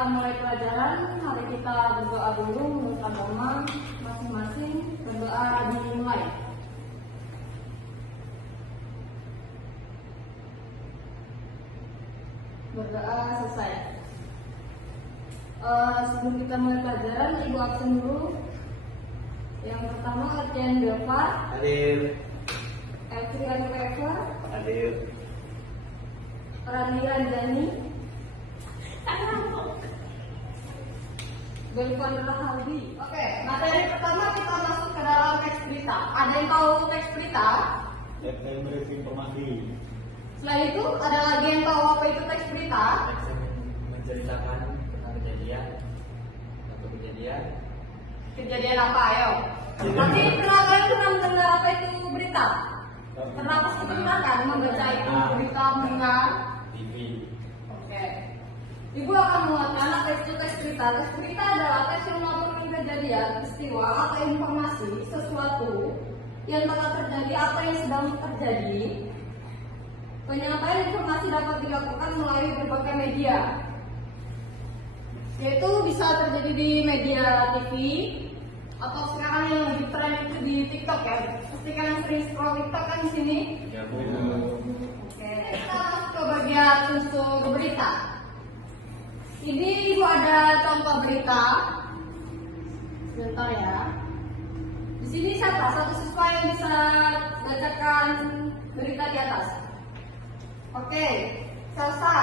kita mulai pelajaran, mari kita berdoa dulu menurut agama masing-masing. Berdoa dimulai. Berdoa selesai. Sebelum kita mulai pelajaran, ibu absen dulu. Yang pertama Arjen Delva. Hadir. Elfri Eva. Hadir. Rani Ranjani. Belvan Rahaldi. Oke, materi pertama kita masuk ke dalam teks berita. Ada yang tahu teks berita? Yang berisi informasi. Selain itu, ada lagi yang tahu apa itu teks berita? Teks yang menceritakan tentang kejadian atau kejadian. Kejadian apa, ayo? Nanti kalian pernah mendengar apa itu berita? Pernah pasti pernah kan membaca itu berita, mendengar? TV. Oke. Ibu akan menguatkan apa itu teks berita. Teks berita adalah teks yang melaporkan kejadian, peristiwa, atau informasi sesuatu yang telah terjadi atau yang sedang terjadi. Penyampaian informasi dapat dilakukan melalui berbagai media, yaitu bisa terjadi di media TV atau sekarang yang lagi tren itu di TikTok ya. Pasti kalian sering scroll TikTok kan di sini. Ya, Bu. Oke, kita masuk ke bagian unsur berita. Ini ibu ada contoh berita. Sebentar ya. Di sini siapa? Satu siswa yang bisa bacakan berita di atas. Oke, Salsa,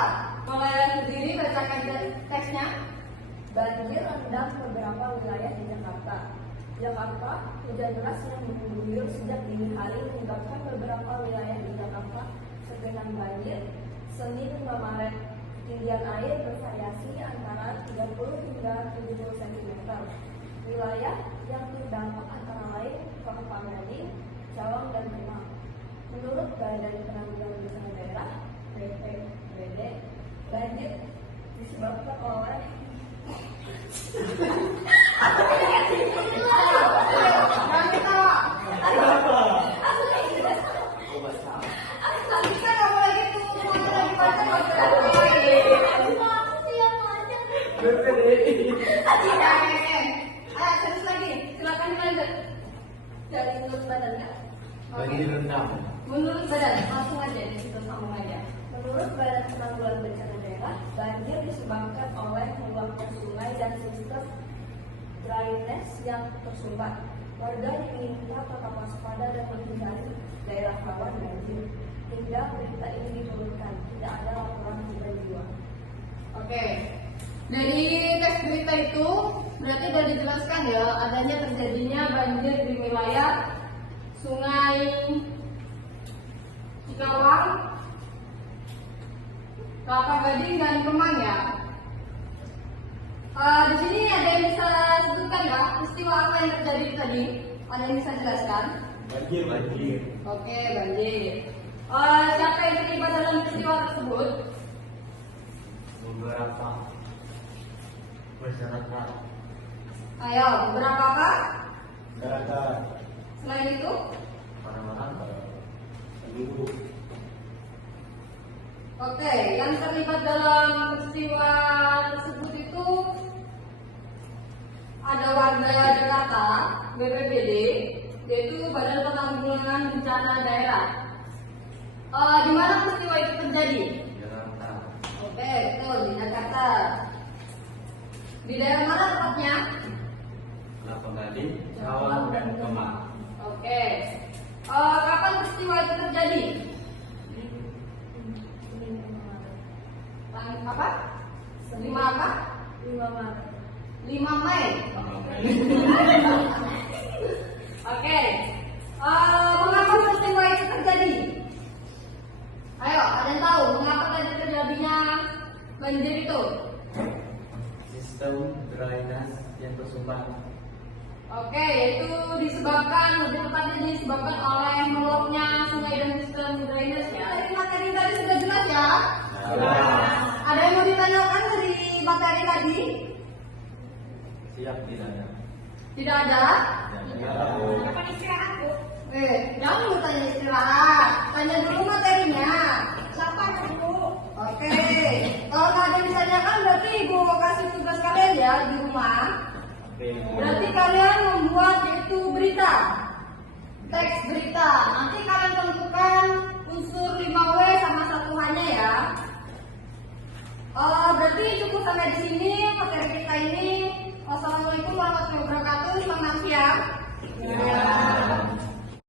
boleh berdiri bacakan teksnya. Banjir rendam beberapa wilayah di Jakarta. Jakarta, hujan deras yang mengguyur sejak dini hari menyebabkan beberapa wilayah di Jakarta tergenang banjir. Senin 5 Maret, ketinggian air bervariasi antara 30 hingga 70 cm. Wilayah yang terdampak antara lain Kelapa Gading, Cawang, dan Kemang. Menurut Badan Penanggulangan Bencana Daerah (BPBD), banjir disebabkan oleh dari menurut badannya. Banjir rendam. Menurut badan, langsung aja di situ sambung aja. Menurut Badan Penanggulangan Bencana Daerah, banjir disebabkan oleh meluapnya sungai dan sistem drainase yang tersumbat. Warga diminta tetap waspada dan menghindari daerah rawan banjir. Hingga berita ini diturunkan, tidak ada laporan korban jiwa. Oke, dari teks berita itu berarti sudah dijelaskan ya adanya terjadinya banjir di wilayah Sungai Cawang, Kelapa Gading, dan Kemang ya. Di sini ada yang bisa sebutkan ya peristiwa apa yang terjadi tadi? Ada yang bisa jelaskan? Banjir. Oke, banjir. Siapa yang terlibat dalam peristiwa tersebut? Beberapa masyarakat. Ayo, beberapa apa? Masyarakat. Selain itu? Orang-orang penduduk. Oke, yang terlibat dalam peristiwa tersebut itu ada warga Jakarta, BPBD, yaitu Badan Penanggulangan Bencana Daerah. Di mana peristiwa itu terjadi? Jakarta. Oke, betul, di Jakarta. Di daerah mana tepatnya? Kelapa Gading, Cawang, dan Kemang. Oke. Kapan peristiwa itu terjadi? Apa? 5 apa? 5 Maret. 5 Mei. Oke. Mengapa peristiwa itu terjadi? Ayo, ada yang tahu mengapa terjadinya banjir itu? Sistem drainase yang tersumbat. Oke, itu disebabkan, lebih tepatnya disebabkan oleh meluapnya sungai dan sistem drainase ya. Dari materi tadi sudah jelas ya? Ada yang mau ditanyakan dari materi tadi? Siap tidak ada. Tidak ada? Kapan istirahat, Bu? Jangan dulu tanya istirahat. Tanya dulu materinya. Siapa, Bu? Oke. Kalau nggak ada yang ditanyakan berarti Ibu kasih ya di rumah. Oke. Berarti kalian membuat yaitu berita, teks berita. Nanti kalian tentukan unsur 5W sama 1H-nya ya. Berarti cukup sampai di sini materi kita ini. Wassalamualaikum warahmatullahi wabarakatuh. Selamat siang. Ya.